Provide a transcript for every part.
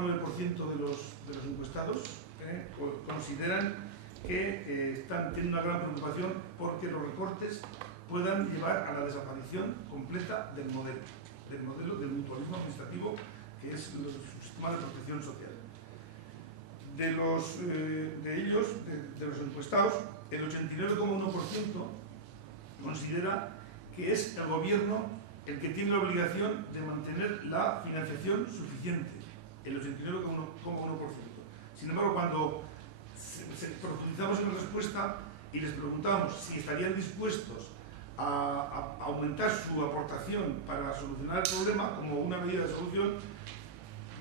87,9% de los encuestados consideran que tienen una gran preocupación porque los recortes puedan llevar a la desaparición completa del modelo del mutualismo administrativo, que es su sistema de protección social. De los encuestados, el 89,1% considera que es el gobierno el que tiene la obligación de mantener la financiación suficiente, el 89,1%. Sin embargo, cuando profundizamos en la respuesta y les preguntamos si estarían dispuestos a aumentar su aportación para solucionar el problema como una medida de solución,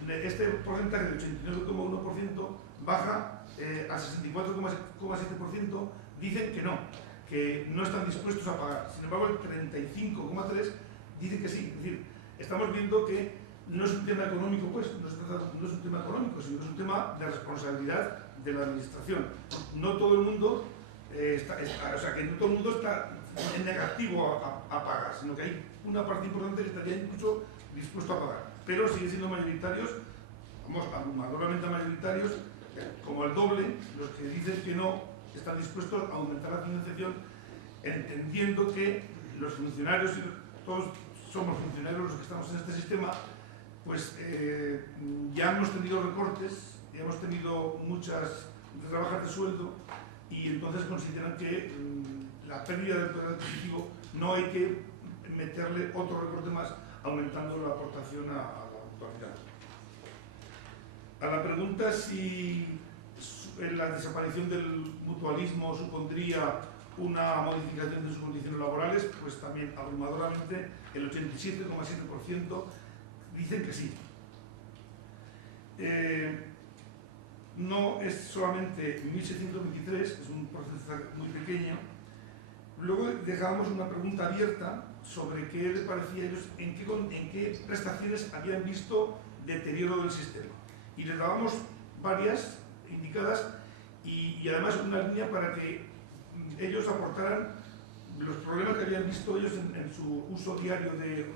este porcentaje del 89,1% baja a 64,7%, dicen que no están dispuestos a pagar. Sin embargo, el 35,3% dice que sí. Es decir, estamos viendo que no es un tema económico, pues, no es un tema económico, sino es un tema de responsabilidad de la administración. No todo el mundo está en negativo a pagar, sino que hay una parte importante que estaría incluso dispuesto a pagar. Pero siguen siendo mayoritarios, abrumadoramente mayoritarios, como el doble, los que dicen que no están dispuestos a aumentar la financiación, entendiendo que los funcionarios, todos somos funcionarios los que estamos en este sistema, pues ya hemos tenido recortes, ya hemos tenido muchas rebajas de sueldo, y entonces consideran que la pérdida del poder adquisitivo no hay que meterle otro recorte más aumentando la aportación a la mutualidad. A la pregunta si la desaparición del mutualismo supondría una modificación de sus condiciones laborales, pues también abrumadoramente el 87,7% dicen que sí. No es solamente 1.623, es un porcentaje muy pequeño. Luego dejábamos una pregunta abierta sobre qué les parecía a ellos, en qué prestaciones habían visto deterioro del sistema. Y les dábamos varias indicadas y además una línea para que ellos aportaran los problemas que habían visto ellos en su uso diario de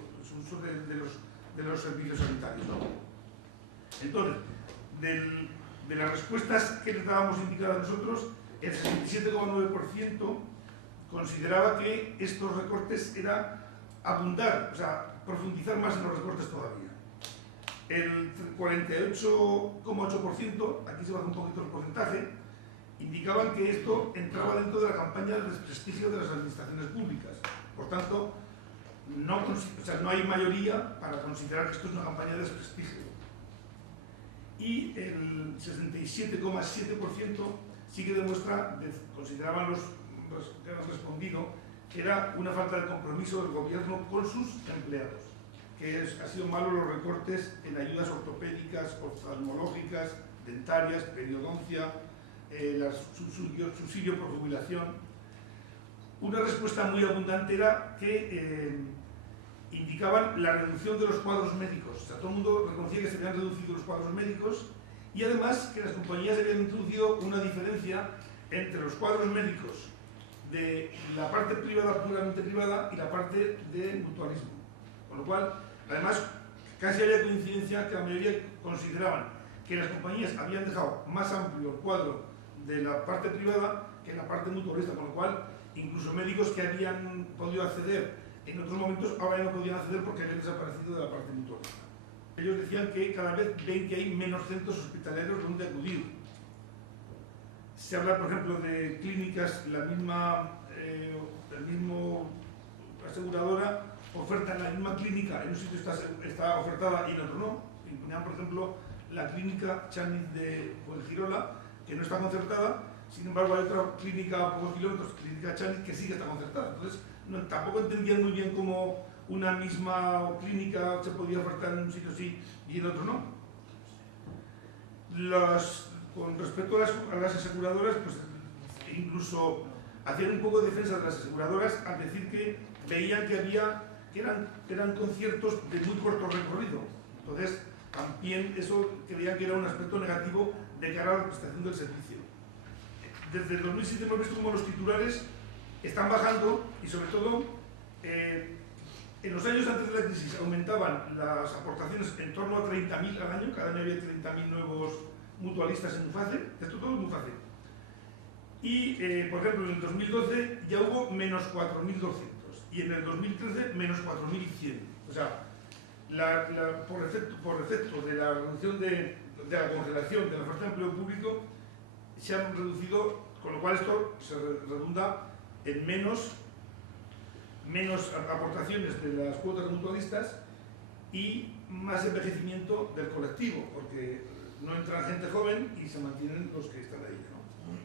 los servicios sanitarios, ¿no? Entonces, de las respuestas que les dábamos indicadas nosotros, el 67,9% consideraba que estos recortes era abundar, o sea, profundizar más en los recortes todavía. El 48,8%, aquí se baja un poquito el porcentaje, indicaban que esto entraba dentro de la campaña de desprestigio de las administraciones públicas. Por tanto, no hay mayoría para considerar que esto es una campaña de desprestigio. Y el 67,7% sí que consideraban los que han respondido que era una falta de compromiso del gobierno con sus empleados, que ha sido malo los recortes en ayudas ortopédicas, oftalmológicas, dentarias, periodoncia, subsidio por jubilación. Una respuesta muy abundante era que indicaban la reducción de los cuadros médicos. O sea, todo el mundo reconocía que se habían reducido los cuadros médicos y además que las compañías habían introducido una diferencia entre los cuadros médicos de la parte privada, puramente privada, y la parte de mutualismo. Con lo cual, además, casi había coincidencia que la mayoría consideraban que las compañías habían dejado más amplio el cuadro de la parte privada que la parte mutualista, con lo cual incluso médicos que habían podido acceder en otros momentos ahora ya no podían acceder porque habían desaparecido de la parte mutualista. Ellos decían que cada vez ven que hay menos centros hospitalarios donde acudir. Se habla, por ejemplo, de clínicas, la misma aseguradora oferta en la misma clínica, en un sitio está ofertada y en otro no. Ponían, por ejemplo, la clínica Chaniz de Fuengirola, que no está concertada, sin embargo hay otra clínica a pocos kilómetros, clínica Chaniz, que sí que está concertada. Entonces, tampoco entendían muy bien cómo una misma clínica se podía ofertar en un sitio sí y en otro no. Con respecto a las aseguradoras, pues incluso hacían un poco de defensa de las aseguradoras al decir que veían que eran conciertos de muy corto recorrido. Entonces, también eso creían que era un aspecto negativo de cara a la prestación del servicio. Desde el 2007 hemos visto cómo los titulares están bajando y sobre todo En los años antes de la crisis aumentaban las aportaciones en torno a 30.000 al año, cada año había 30.000 nuevos mutualistas en Muface, esto todo es Muface. Y, por ejemplo, en el 2012 ya hubo menos 4.200 y en el 2013 menos 4.100. O sea, por efecto de la reducción de la congelación de la oferta de empleo público, se han reducido, con lo cual esto se redunda en menos aportaciones de las cuotas mutualistas y más envejecimiento del colectivo, porque no entra gente joven y se mantienen los que están ahí, ¿no?